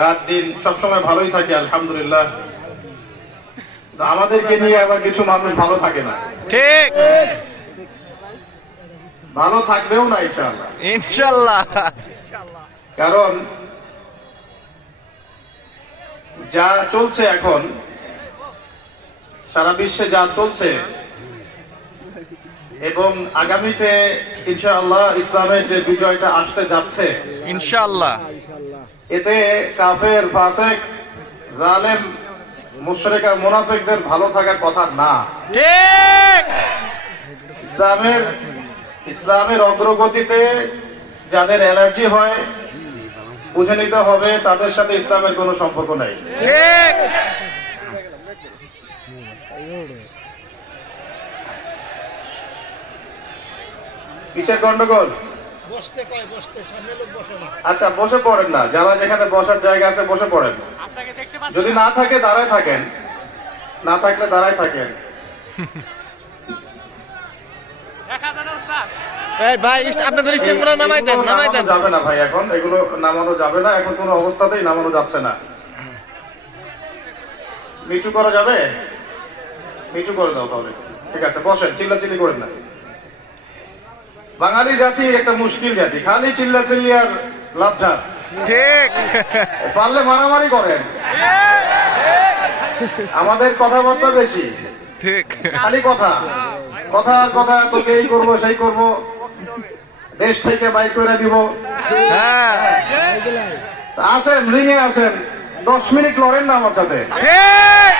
রাত দিন সবসময় ভালোই থাকি আলহামদুলিল্লাহ। আমাদেরকে নিয়ে আবার কিছু মানুষ ভালো থাকে না। ঠিক। ভালো থাকবেও না ইনশাআল্লাহ। ইনশাল্লাহ কারণ যা চলছে এখন সারা বিশ্বে যা চলছে এবং আগামীতে ইনশাআল্লাহ ইসলামের যে বিজয়টা আসতে যাচ্ছে ইনশাল্লাহ এতে কাফের ফাসেক জালেম মুশরিকা মুনাফিকদের ভালো থাকার কথা না। ঠিক। ইসলামের ইসলামের অগ্রগতিতে যাদের অ্যালার্জি হয় বুঝে নিতে হবে তাদের সাথে ইসলামের কোনো সম্পর্ক নাই। ঠিক। কিসের গন্ডগোল? বসতে কয় বসতে সামনে লোক বসে না। আচ্ছা বসে পড়েন না। যারা যেখানে বসার জায়গা আছে বসে পড়েন। যদি না। থাকে দাঁড়ায় থাকেন। না থাকলে দাঁড়ায় থাকেন। ভাই আপনাদের স্টেপগুলো নামাই দেন এগুলো নামাই দেন। নামানো যাবে না ভাই এখন। এগুলো নামানো যাবে না। এখন কোনো অবস্থাতেই নামানো যাচ্ছে না। নিচু করা যাবে? নিচু করে দাও তাহলে। ঠিক আছে বসেন চিল্লাচিল্লি করেন না। বাঙালি জাতি একটা মুশকিল জাতি। খালি চিল্লা চিল্লি আর লাভঝাপ ঠিক। পারলে মারামারি করেন। আমাদের কথাবার্তা বেশি। ঠিক। খালি কথা। কথা আর কথা তোকে এই করব সেই করব। দেশ থেকে বাইক করে দিব। হ্যাঁ। আসেন রিঙে আসেন। দশ মিনিট লড়েন না আমার সাথে। ঠিক।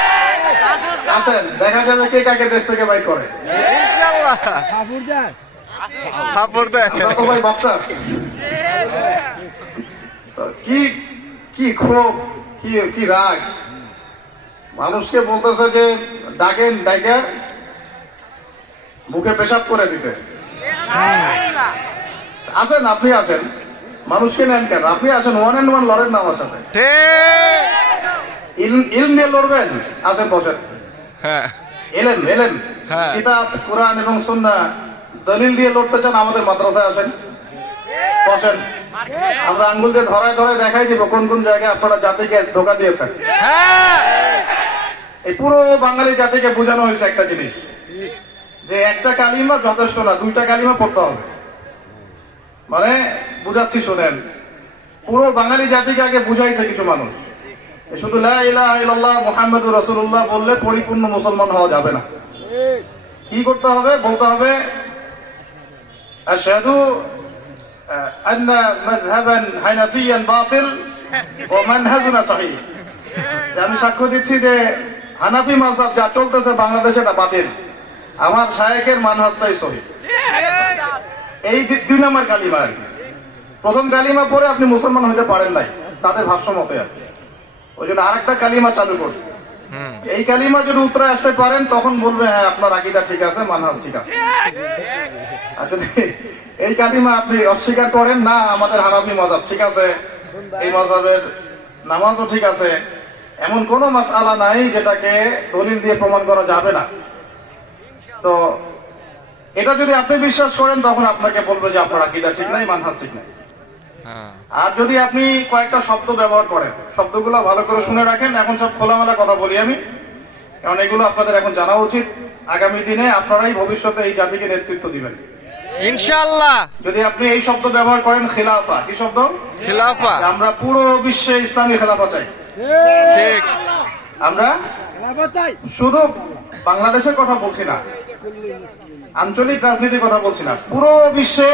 আসেন দেখা যাবে কে কাকে দেশ থেকে বাইক করে। দেয়। থাপড় দেন ভাই বক্সার কি কি ক্ষোভ কি কি রাগ? মানুষকে বলতেছে যে ডাকেন ডাইকা মুখে পেশাব করে দিতে। আসেন আপনি আসেন। মানুষকে নেন কেন? আপনি আসেন ওয়ান এন্ড ওয়ান লড়েন না আমার সাথে। ইল- নিয়ে লড়বেন? আসেন বসেন। হ্যাঁ। এলেন এলেন। হ্যাঁ। কিতাব কোরআন এবং সুন্না দলিল দিয়ে লড়তে চান আমাদের মাদ্রাসায় আসেন। বসেন। আমরা আঙ্গুল দিয়ে ধরায় ধরায় দেখাই দিব কোন কোন জায়গায় আপনারা জাতিকে ধোকা দিয়েছেন। হ্যাঁ। এই পুরো বাঙালি জাতিকে বোঝানো হয়েছে একটা জিনিস যে একটা কালিমা যথেষ্ট না দুইটা কালিমা পড়তে হবে। মানে বুঝাচ্ছি শোনেন। পুরো বাঙালি জাতিকে আগে বুঝাইছে কিছু মানুষ। শুধু মুহাম্মাদুর রাসূলুল্লাহ বললে পরিপূর্ণ মুসলমান হওয়া যাবে না। কি করতে হবে? বলতে হবে মাযহাবান হানাফিয়ান বাতিল ওয়া মানহাজুনা সহিহ যে আমি সাক্ষ্য দিচ্ছি যে হানাফি মাযহাব যা চলতেছে বাংলাদেশে এটা বাতিল। আমার শায়েকের মানহাজটাই সহি। এই দুই নম্বর কালিমা আর কি। প্রথম কালিমা পরে আপনি মুসলমান হতে পারেন নাই তাদের ভাষ্য মতে আর কি। ওই জন্য আরেকটা কালিমা চালু করছে। এই কালিমা যদি উত্তরে আসতে পারেন, তখন বলবে হ্যাঁ আপনার আকিদা ঠিক আছে, মানহাজ ঠিক আছে। এই কালিমা আপনি অস্বীকার করেন, না, আমাদের হারামি মজাব ঠিক আছে, এই মজাবের নামাজও ঠিক আছে। এমন কোন মাসআলা নাই যেটাকে দলিল দিয়ে প্রমাণ করা যাবে না। তো এটা যদি আপনি বিশ্বাস করেন, তখন আপনাকে বলব যে আপনার আকিদা ঠিক নাই, মানহাজ ঠিক নাই। আর যদি আপনি কয়েকটা শব্দ ব্যবহার করেন শব্দগুলো ভালো করে শুনে রাখেন এখন সব খোলামেলা কথা বলি আমি। কারণ এগুলো আপনাদের এখন জানা উচিত। আগামী দিনে আপনারাই ভবিষ্যতে এই জাতিকে নেতৃত্ব দিবেন। ইনশাল্লাহ যদি আপনি এই শব্দ ব্যবহার করেন খিলাফা। কি শব্দ? খিলাফা। আমরা পুরো বিশ্বে ইসলামী খেলাফা চাই। ঠিক। আমরা? শুধু বাংলাদেশের কথা বলছি না। আঞ্চলিক রাজনীতির কথা বলছি না। পুরো বিশ্বে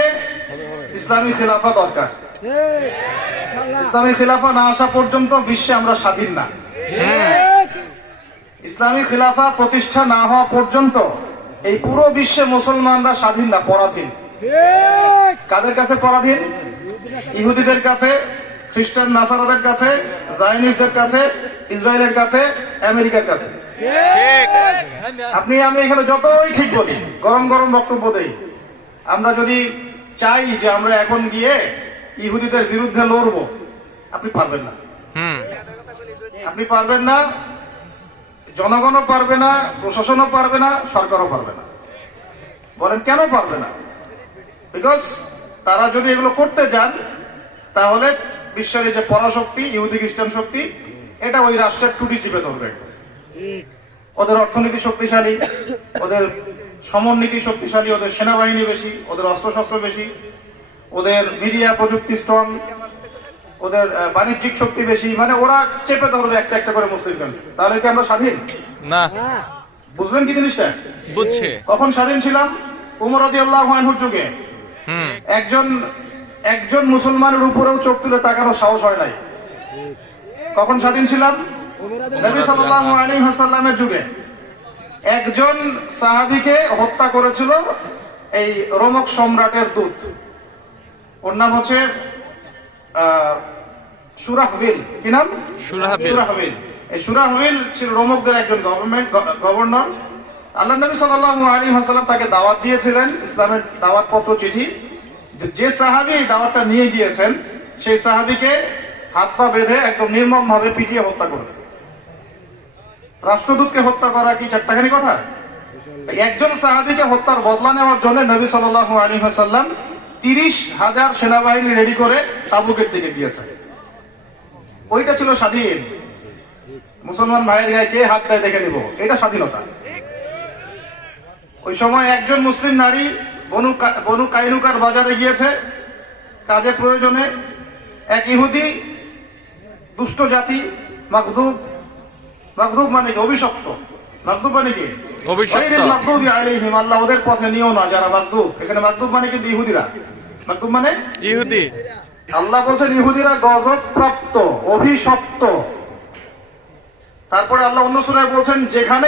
ইসলামী খেলাফা দরকার। ইসলামী খিলাফা না আসা পর্যন্ত বিশ্বে আমরা স্বাধীন না। ইসলামী খিলাফা প্রতিষ্ঠা না হওয়া পর্যন্ত এই পুরো বিশ্বে মুসলমানরা স্বাধীন না পরাধীন। কাদের কাছে পরাধীন? ইহুদিদের কাছে খ্রিস্টান নাসারাদের কাছে জায়নিস্টদের কাছে ইসরায়েলের কাছে আমেরিকার কাছে। আপনি আমি এখানে যতই ঠিক বলি গরম গরম বক্তব্য দেই। আমরা যদি চাই যে আমরা এখন গিয়ে ইহুদিদের বিরুদ্ধে লড়বো। আপনি পারবেন না। হুম। আপনি পারবেন না জনগণও পারবে না প্রশাসনও পারবে না সরকারও পারবে না। বলেন কেন পারবে না? বিকজ তারা যদি এগুলো করতে যান তাহলে বিশ্বের যে পরাশক্তি ইহুদি খ্রিস্টান শক্তি এটা ওই রাষ্ট্রের টুটি চিপে ধরবে। ওদের অর্থনীতি শক্তিশালী ওদের সমরনীতি শক্তিশালী ওদের সেনাবাহিনী বেশি ওদের অস্ত্রশস্ত্র বেশি ওদের মিডিয়া প্রযুক্তি স্ট্রং ওদের বাণিজ্যিক শক্তি বেশি মানে ওরা চেপে ধরবে একটা একটা করে মুসলিম তাহলে কি আমরা স্বাধীন? না। বুঝলেন কি জিনিসটা? বুঝছে। কখন স্বাধীন ছিলাম? উমর আনহুর যুগে। একজন একজন মুসলমানের উপরেও চোখ তুলে তাকানোর সাহস হয় নাই। কখন স্বাধীন ছিলাম? নবী সাল্লাল্লাহু আলাইহি ওয়াসাল্লামের যুগে। একজন সাহাবীকে হত্যা করেছিল এই রোমক সম্রাটের দূত। ওর নাম হচ্ছে সুরাহবিল। কি নাম? সুরাহবিল। সুরাহবিল। এই সুরাহবিল ছিল রোমকদের একজন গভর্নমেন্ট গভর্নর আল্লাহ নবী সাল্লাল্লাহু আলাইহি ওয়াসাল্লাম তাকে দাওয়াত দিয়েছিলেন ইসলামের দাওয়াত পত্র চিঠি। যে সাহাবী দাওয়াতটা নিয়ে গিয়েছেন সেই সাহাবীকে হাত পা বেঁধে একদম নির্মম ভাবে পিটিয়ে হত্যা করেছে। রাষ্ট্রদূতকে হত্যা করা কি চারটাখানি কথা? একজন সাহাবিকে হত্যার বদলা নেওয়ার জন্য নবী সাল্লাল্লাহু আলাইহি ওয়াসাল্লাম তিরিশ হাজার সেনাবাহিনী রেডি করে তাবুকের দিকে দিয়েছে। ওইটা ছিল স্বাধীন। মুসলমান ভাইয়ের গায়ে কে হাত দেয় দেখে নিব। এটা স্বাধীনতা। ওই সময় একজন মুসলিম নারী বনু বনু কাইনুকার বাজারে গিয়েছে। কাজে প্রয়োজনে এক ইহুদি, দুষ্ট জাতি মাকদুব মাকদুব মানে অভিশপ্ত। মাকদুব মানে কি? অভিশপ্ত। গায়রিল মাগদুবি আলাইহিম, আল্লাহ ওদের পথে নিও না যারা মাকদুব এখানে মাকদুব মানে ইহুদিরা। মাকদুব মানে? ইহুদি। আল্লাহ বলছেন ইহুদিরা গজব প্রাপ্ত অভিশপ্ত। তারপরে আল্লাহ অন্য সুরায় বলছেন যেখানে